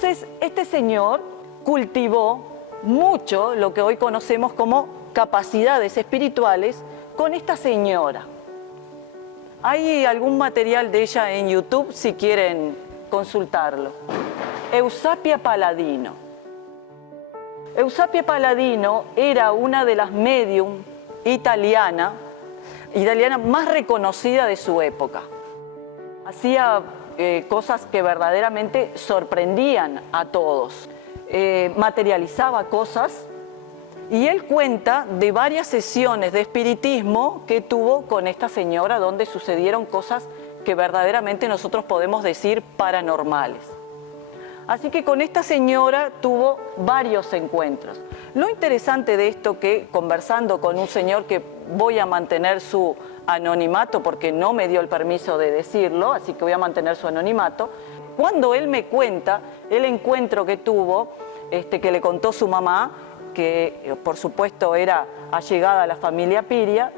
Entonces, este señor cultivó mucho lo que hoy conocemos como capacidades espirituales con esta señora. Hay algún material de ella en YouTube si quieren consultarlo. Eusapia Palladino. Eusapia Palladino era una de las médium italiana más reconocida de su época. Hacía cosas que verdaderamente sorprendían a todos. Materializaba cosas y él cuenta de varias sesiones de espiritismo que tuvo con esta señora donde sucedieron cosas que verdaderamente nosotros podemos decir paranormales. Así que con esta señora tuvo varios encuentros. Lo interesante de esto que conversando con un señor que voy a mantener su anonimato porque no me dio el permiso de decirlo, así que voy a mantener su anonimato, cuando él me cuenta el encuentro que tuvo, que le contó su mamá, que por supuesto era allegada a la familia Piria,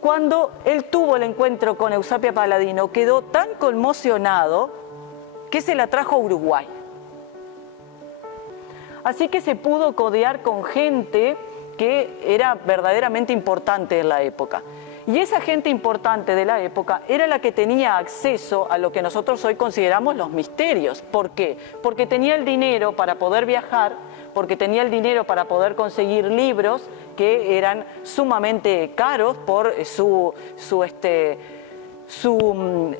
cuando él tuvo el encuentro con Eusapia Palladino, quedó tan conmocionado que se la trajo a Uruguay. Así que se pudo codear con gente que era verdaderamente importante en la época. Y esa gente importante de la época era la que tenía acceso a lo que nosotros hoy consideramos los misterios. ¿Por qué? Porque tenía el dinero para poder viajar, porque tenía el dinero para poder conseguir libros que eran sumamente caros por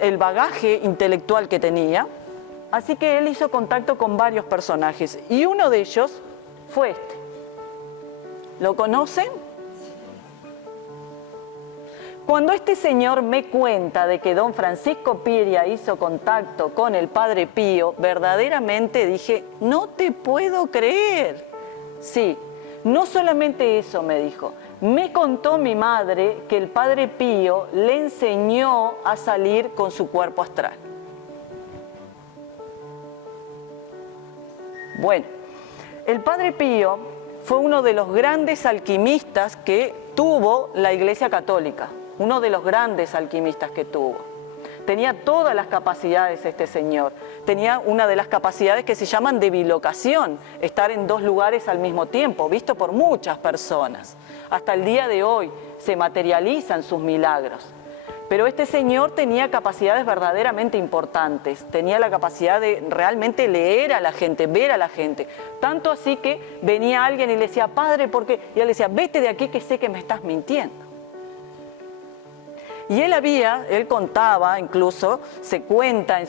el bagaje intelectual que tenía. Así que él hizo contacto con varios personajes y uno de ellos fue este. ¿Lo conocen? Cuando este señor me cuenta de que don Francisco Piria hizo contacto con el Padre Pío, verdaderamente dije, no te puedo creer. Sí, no solamente eso me dijo, me contó mi madre que el Padre Pío le enseñó a salir con su cuerpo astral. Bueno, el Padre Pío fue uno de los grandes alquimistas que tuvo la Iglesia Católica, uno de los grandes alquimistas que tuvo. Tenía todas las capacidades este señor, tenía una de las capacidades que se llaman de bilocación, estar en dos lugares al mismo tiempo, visto por muchas personas. Hasta el día de hoy se materializan sus milagros. Pero este señor tenía capacidades verdaderamente importantes, tenía la capacidad de realmente leer a la gente, ver a la gente. Tanto así que venía alguien y le decía, padre, ¿por qué? Y él le decía, vete de aquí que sé que me estás mintiendo. Y él contaba, incluso se cuenta en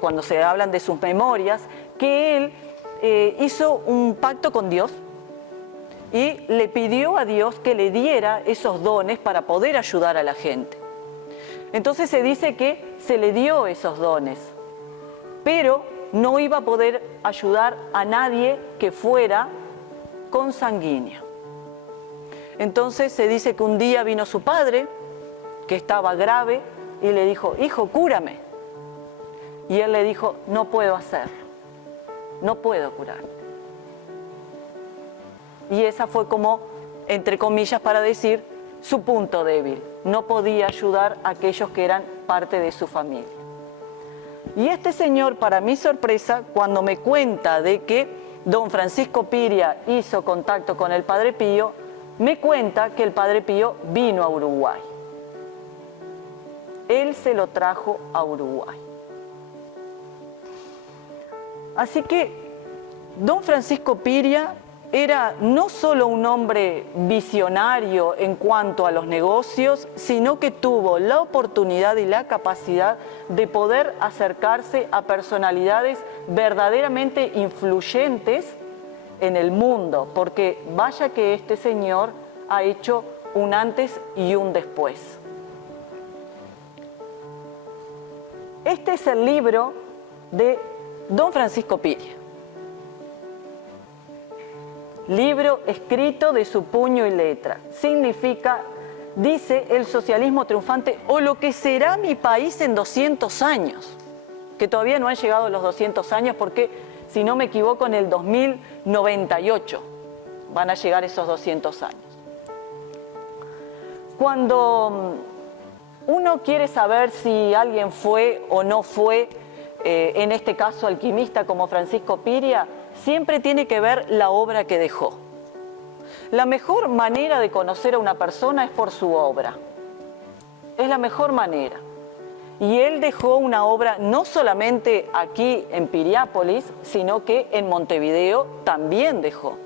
cuando se hablan de sus memorias, que él hizo un pacto con Dios y le pidió a Dios que le diera esos dones para poder ayudar a la gente. Entonces se dice que se le dio esos dones, pero no iba a poder ayudar a nadie que fuera consanguíneo. Entonces se dice que un día vino su padre, que estaba grave, y le dijo, hijo, cúrame. Y él le dijo, no puedo hacerlo, no puedo curar. Y esa fue como, entre comillas, para decir, su punto débil. No podía ayudar a aquellos que eran parte de su familia. Y este señor, para mi sorpresa, cuando me cuenta de que don Francisco Piria hizo contacto con el Padre Pío, me cuenta que el Padre Pío vino a Uruguay. Él se lo trajo a Uruguay. Así que don Francisco Piria era no solo un hombre visionario en cuanto a los negocios, sino que tuvo la oportunidad y la capacidad de poder acercarse a personalidades verdaderamente influyentes en el mundo, porque vaya que este señor ha hecho un antes y un después. Este es el libro de don Francisco Piria. Libro escrito de su puño y letra. Significa, dice, el socialismo triunfante o lo que será mi país en 200 años. Que todavía no han llegado los 200 años porque, si no me equivoco, en el 2098 van a llegar esos 200 años. Cuando uno quiere saber si alguien fue o no fue en este caso alquimista como Francisco Piria, siempre tiene que ver la obra que dejó. La mejor manera de conocer a una persona es por su obra. Es la mejor manera. Y él dejó una obra no solamente aquí en Piriápolis, sino que en Montevideo también dejó.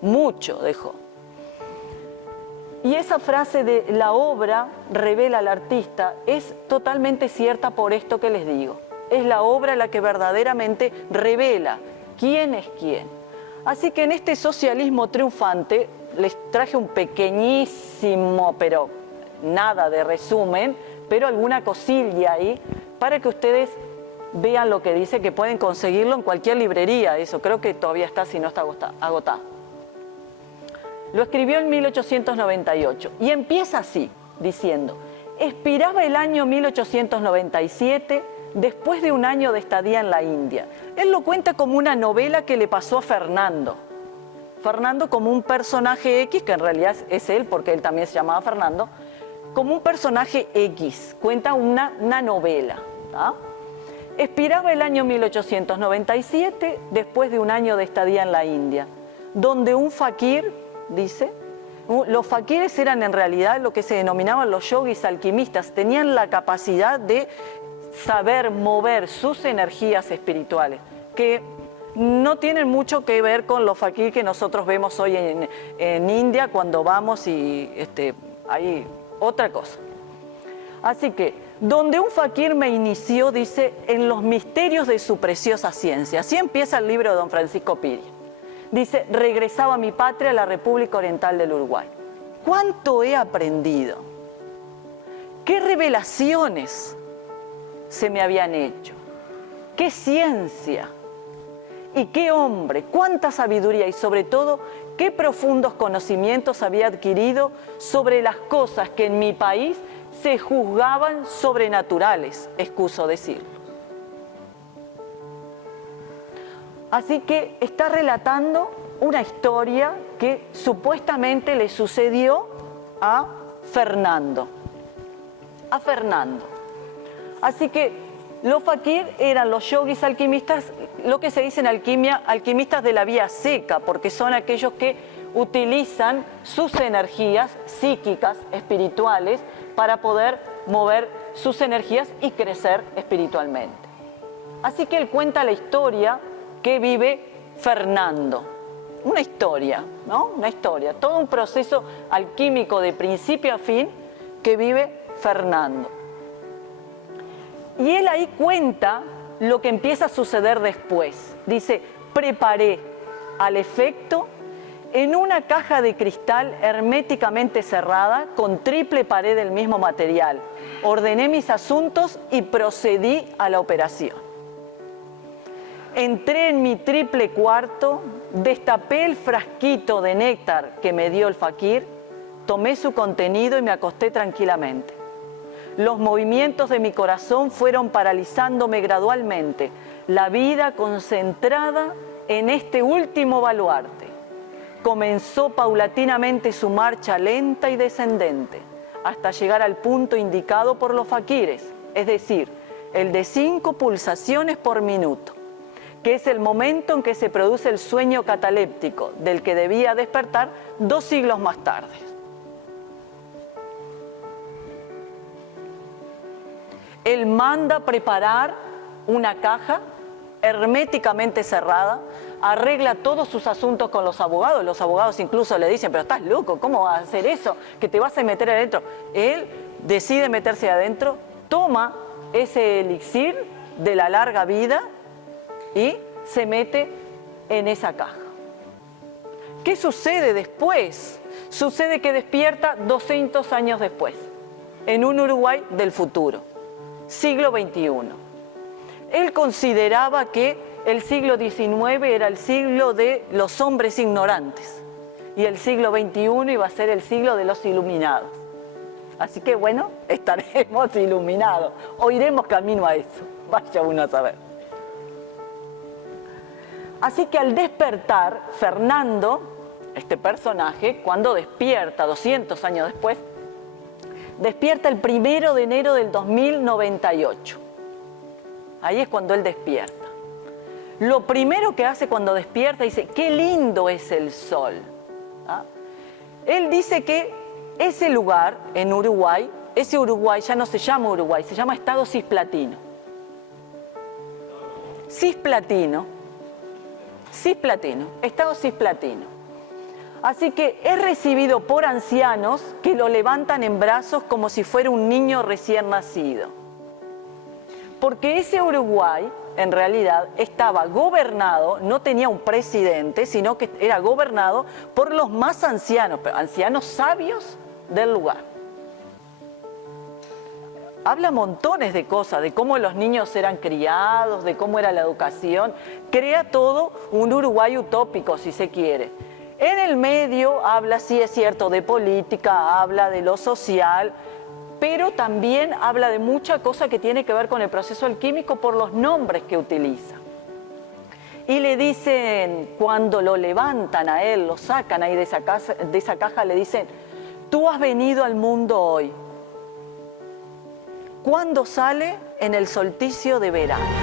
Mucho dejó. Y esa frase de la obra revela al artista es totalmente cierta por esto que les digo. Es la obra la que verdaderamente revela quién es quién. Así que en este socialismo triunfante les traje un pequeñísimo, pero nada de resumen, pero alguna cosilla ahí para que ustedes vean lo que dice, que pueden conseguirlo en cualquier librería. Eso creo que todavía está, si no está agotado. Lo escribió en 1898 y empieza así, diciendo: expiraba el año 1897 después de un año de estadía en la India. Él lo cuenta como una novela que le pasó a Fernando. Fernando como un personaje X, que en realidad es él, porque él también se llamaba Fernando, como un personaje X, cuenta una novela. ¿Tá? Expiraba el año 1897 después de un año de estadía en la India, donde un fakir, dice, los fakires eran en realidad lo que se denominaban los yogis alquimistas, tenían la capacidad de saber mover sus energías espirituales, que no tienen mucho que ver con los fakir que nosotros vemos hoy en India cuando vamos y hay otra cosa. Así que, donde un fakir me inició, dice, en los misterios de su preciosa ciencia. Así empieza el libro de don Francisco Piria. Dice: regresaba a mi patria, a la República Oriental del Uruguay. ¿Cuánto he aprendido? ¿Qué revelaciones se me habían hecho? ¿Qué ciencia? ¿Y qué hombre? ¿Cuánta sabiduría? Y sobre todo, ¿qué profundos conocimientos había adquirido sobre las cosas que en mi país se juzgaban sobrenaturales, excuso decirlo? Así que está relatando una historia que supuestamente le sucedió a Fernando. A Fernando. Así que los fakir eran los yogis alquimistas, lo que se dice en alquimia, alquimistas de la vía seca, porque son aquellos que utilizan sus energías psíquicas, espirituales, para poder mover sus energías y crecer espiritualmente. Así que él cuenta la historia que vive Fernando. Una historia, ¿no? Una historia, todo un proceso alquímico de principio a fin que vive Fernando. Y él ahí cuenta lo que empieza a suceder después. Dice: preparé al efecto en una caja de cristal herméticamente cerrada con triple pared del mismo material. Ordené mis asuntos y procedí a la operación. Entré en mi triple cuarto, destapé el frasquito de néctar que me dio el fakir, tomé su contenido y me acosté tranquilamente. Los movimientos de mi corazón fueron paralizándome gradualmente, la vida concentrada en este último baluarte. Comenzó paulatinamente su marcha lenta y descendente, hasta llegar al punto indicado por los fakires, es decir, el de 5 pulsaciones por minuto, que es el momento en que se produce el sueño cataléptico, del que debía despertar 2 siglos más tarde. Él manda preparar una caja herméticamente cerrada, arregla todos sus asuntos con los abogados incluso le dicen: pero estás loco, ¿cómo vas a hacer eso? Que te vas a meter adentro. Él decide meterse adentro, toma ese elixir de la larga vida y se mete en esa caja. ¿Qué sucede después? Sucede que despierta 200 años después, en un Uruguay del futuro, siglo XXI. Él consideraba que el siglo XIX era el siglo de los hombres ignorantes y el siglo XXI iba a ser el siglo de los iluminados. Así que bueno, estaremos iluminados o iremos camino a eso, vaya uno a saber. Así que al despertar, Fernando, este personaje, cuando despierta 200 años después, despierta el 1 de enero del 2098. Ahí es cuando él despierta. Lo primero que hace cuando despierta, dice, qué lindo es el sol. ¿Ah? Él dice que ese lugar en Uruguay, ese Uruguay ya no se llama Uruguay, se llama Estado Cisplatino. Cisplatino, Estado Cisplatino. Así que es recibido por ancianos que lo levantan en brazos como si fuera un niño recién nacido. Porque ese Uruguay, en realidad, estaba gobernado, no tenía un presidente, sino que era gobernado por los más ancianos, ancianos sabios del lugar. Habla montones de cosas, de cómo los niños eran criados, de cómo era la educación. Crea todo un Uruguay utópico, si se quiere. En el medio habla, sí es cierto, de política, habla de lo social, pero también habla de mucha cosa que tiene que ver con el proceso alquímico por los nombres que utiliza. Y le dicen, cuando lo levantan a él, lo sacan ahí de esa caja, le dicen, tú has venido al mundo hoy. ¿Cuándo sale? En el solsticio de verano.